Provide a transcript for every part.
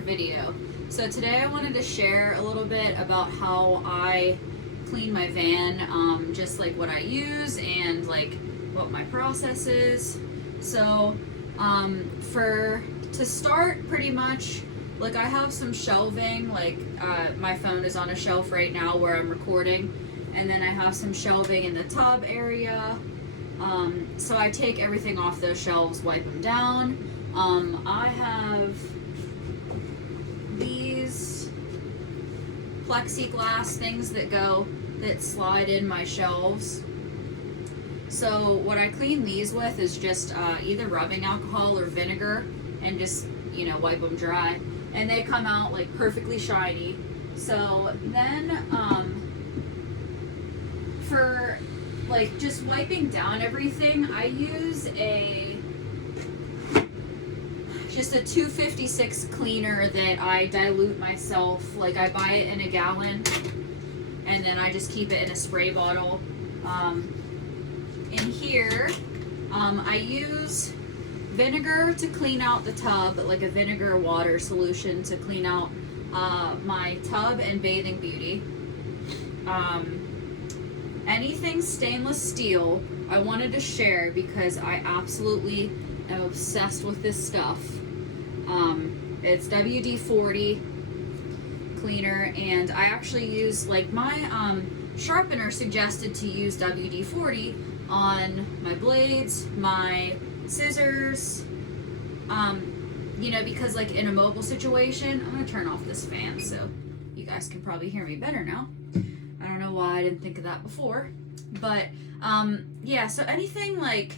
video. So today I wanted to share a little bit about how I clean my van, just like what I use and like what my process is. So to start, pretty much, like I have some shelving, like my phone is on a shelf right now where I'm recording, and then I have some shelving in the tub area. So I take everything off those shelves, wipe them down. I have these plexiglass things that slide in my shelves. So what I clean these with is just either rubbing alcohol or vinegar, and just, you know, wipe them dry. And they come out like perfectly shiny. So then for like just wiping down everything, I use just a 256 cleaner that I dilute myself. Like I buy it in a gallon and then I just keep it in a spray bottle. In here, I use vinegar to clean out the tub, like a vinegar water solution to clean out my tub and bathing beauty. Anything stainless steel I wanted to share because I absolutely am obsessed with this stuff. It's WD40 Cleaner, and I actually use, like, my sharpener suggested to use WD40 on my blades, my scissors, you know, because like in a mobile situation, I'm gonna turn off this fan so you guys can probably hear me better now. I don't know why I didn't think of that before, but yeah, so anything like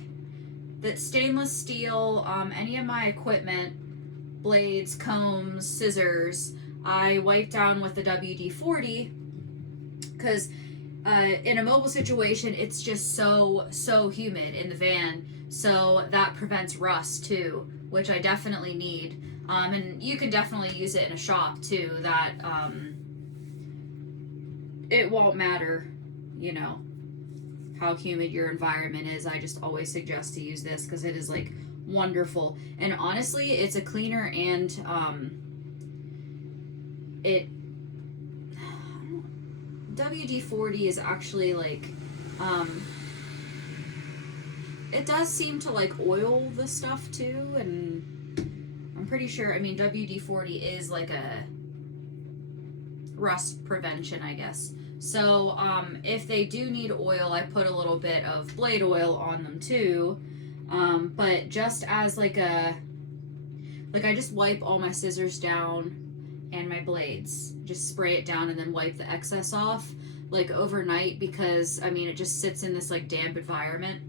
that's stainless steel, any of my equipment, blades, combs, scissors, I wipe down with the WD-40 because in a mobile situation, it's just so humid in the van, so that prevents rust too, which I definitely need. And you can definitely use it in a shop too, that it won't matter, you know, how humid your environment is. I just always suggest to use this because it is like wonderful. And honestly, it's a cleaner, and WD-40 is actually like, it does seem to like oil the stuff too, and I'm pretty sure, I mean, WD-40 is like a rust prevention, I guess. So if they do need oil, I put a little bit of blade oil on them too, but just as like I just wipe all my scissors down and my blades, just spray it down and then wipe the excess off like overnight, because I mean it just sits in this like damp environment.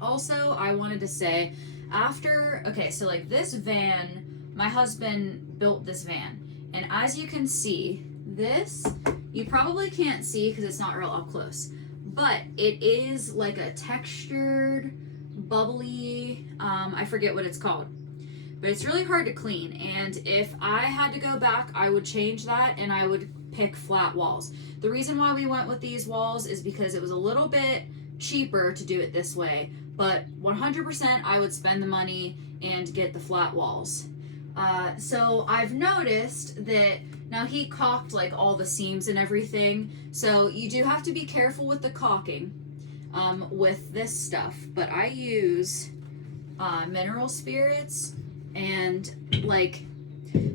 Also, I wanted to say, okay, so like this van, my husband built this van, and as you can see, this, you probably can't see because it's not real up close, but it is like a textured, bubbly, I forget what it's called, but it's really hard to clean. And if I had to go back, I would change that and I would pick flat walls. The reason why we went with these walls is because it was a little bit cheaper to do it this way, but 100% I would spend the money and get the flat walls. So I've noticed that now he caulked like all the seams and everything, so you do have to be careful with the caulking with this stuff, but I use mineral spirits, and like,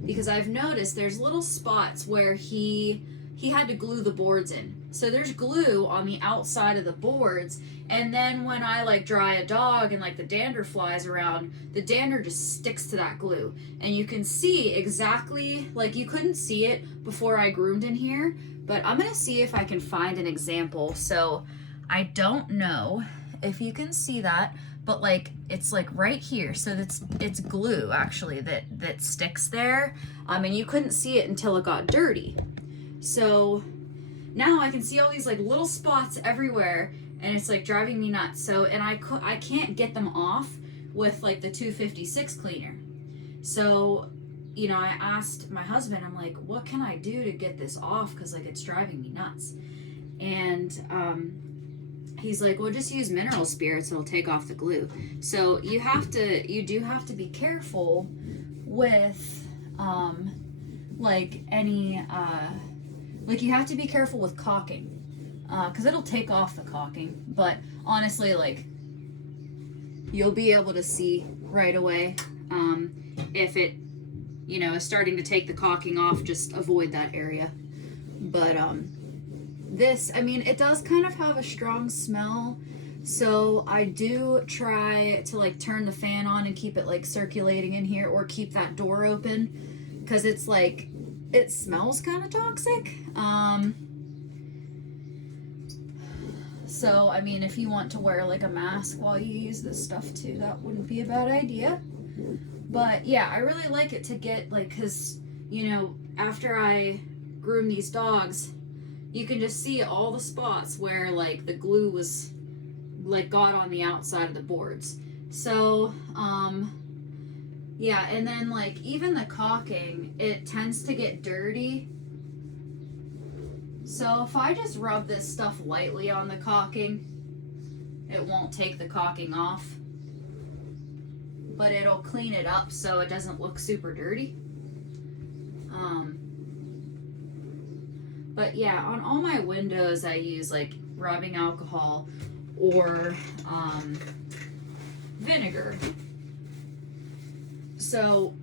because I've noticed there's little spots where he had to glue the boards in. So there's glue on the outside of the boards, and then when I like dry a dog and like the dander flies around, the dander just sticks to that glue. And you can see exactly, like you couldn't see it before I groomed in here, but I'm gonna see if I can find an example. So I don't know if you can see that, but like it's like right here, so it's glue actually that sticks there, and you couldn't see it until it got dirty. So now I can see all these like little spots everywhere, and it's like driving me nuts. So, and I can't get them off with like the 256 cleaner. So, you know, I asked my husband, I'm like, what can I do to get this off, because like it's driving me nuts. And he's like, well, just use mineral spirits, it'll take off the glue. So you do have to be careful with like any, like you have to be careful with caulking, because it'll take off the caulking, but honestly, like, you'll be able to see right away, if it, you know, is starting to take the caulking off. Just avoid that area. But, this, I mean, it does kind of have a strong smell, so I do try to like turn the fan on and keep it like circulating in here, or keep that door open, because it's like, it smells kind of toxic. So I mean, if you want to wear like a mask while you use this stuff too, that wouldn't be a bad idea. But yeah, I really like it to get like, because, you know, after I groom these dogs, you can just see all the spots where like the glue was like got on the outside of the boards. So yeah, and then like even the caulking, it tends to get dirty. So if I just rub this stuff lightly on the caulking, it won't take the caulking off, but it'll clean it up so it doesn't look super dirty. But yeah, on all my windows I use like rubbing alcohol or vinegar. So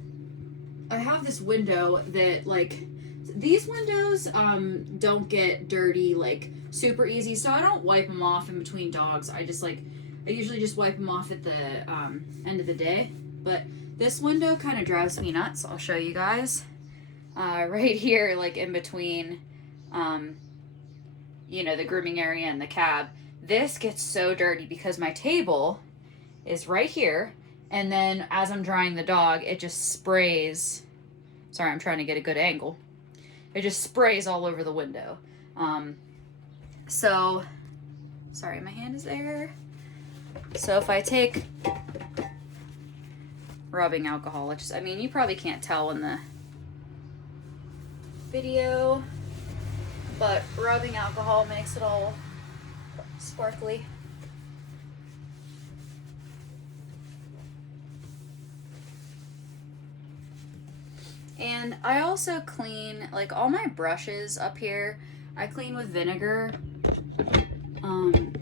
I have this window that, like, these windows don't get dirty like super easy, so I don't wipe them off in between dogs. I usually just wipe them off at the end of the day. But this window kind of drives me nuts. I'll show you guys. Right here, like in between, you know, the grooming area and the cab. This gets so dirty because my table is right here, and then as I'm drying the dog, it just sprays. Sorry, I'm trying to get a good angle. It just sprays all over the window. So, sorry, my hand is there. So if I take rubbing alcohol, which is, I mean, you probably can't tell in the video, but rubbing alcohol makes it all sparkly. And I also clean, like, all my brushes up here, I clean with vinegar.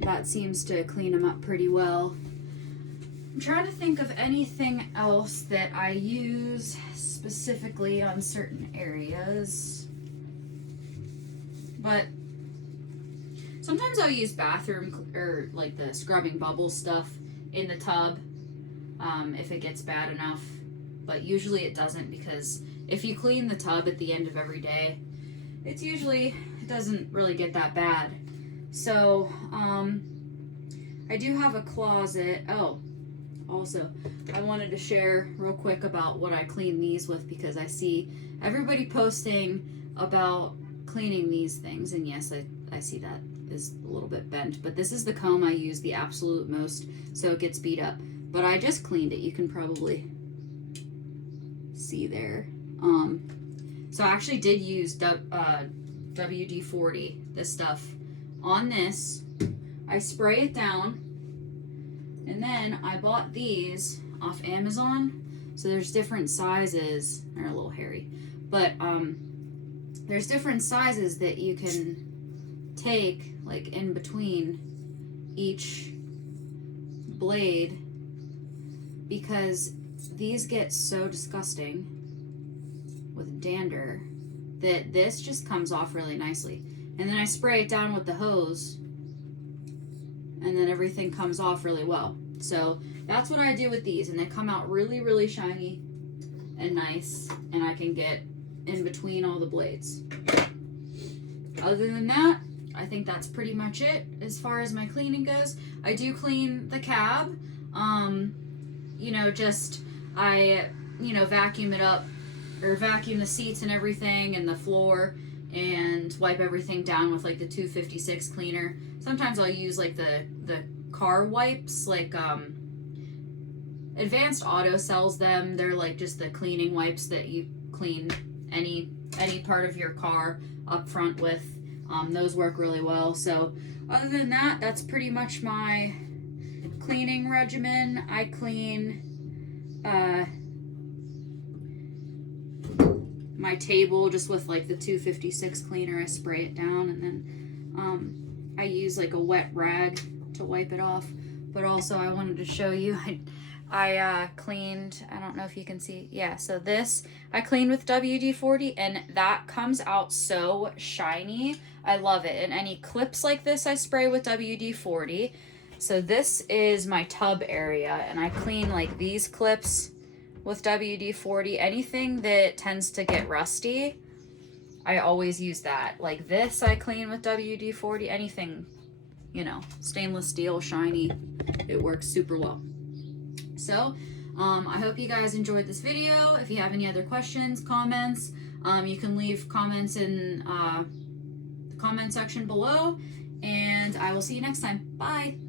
That seems to clean them up pretty well. I'm trying to think of anything else that I use specifically on certain areas. But sometimes I'll use bathroom or like the scrubbing bubble stuff in the tub if it gets bad enough. But usually it doesn't, because if you clean the tub at the end of every day, it doesn't really get that bad. So I do have a closet. Oh, also, I wanted to share real quick about what I clean these with, because I see everybody posting about cleaning these things, and yes, I see that is a little bit bent, but this is the comb I use the absolute most, so it gets beat up. But I just cleaned it. You can probably see there. So I actually did use WD40, this stuff, on this. I spray it down, and then I bought these off Amazon. So there's different sizes. They're a little hairy, but there's different sizes that you can take, like in between each blade, because these get so disgusting with dander that this just comes off really nicely. And then I spray it down with the hose, and then everything comes off really well. So that's what I do with these, and they come out really, really shiny and nice, and I can get in between all the blades. Other than that, I think that's pretty much it as far as my cleaning goes. I do clean the cab. You know, I vacuum it up, or vacuum the seats and everything and the floor, and wipe everything down with like the 256 cleaner. Sometimes I'll use like the car wipes, like Advanced Auto sells them. They're like just the cleaning wipes that you clean any part of your car up front with. Those work really well. So other than that, that's pretty much my cleaning regimen. I clean my table just with like the 256 cleaner. I spray it down, and then I use like a wet rag to wipe it off. But also I wanted to show you, I cleaned, I don't know if you can see, yeah, so this I cleaned with WD-40, and that comes out so shiny. I love it. And any clips like this I spray with WD-40. So this is my tub area, and I clean like these clips with WD-40. Anything that tends to get rusty, I always use that. Like this I clean with WD-40. Anything, you know, stainless steel, shiny, it works super well. So I hope you guys enjoyed this video. If you have any other questions, comments, you can leave comments in the comment section below, and I will see you next time. Bye.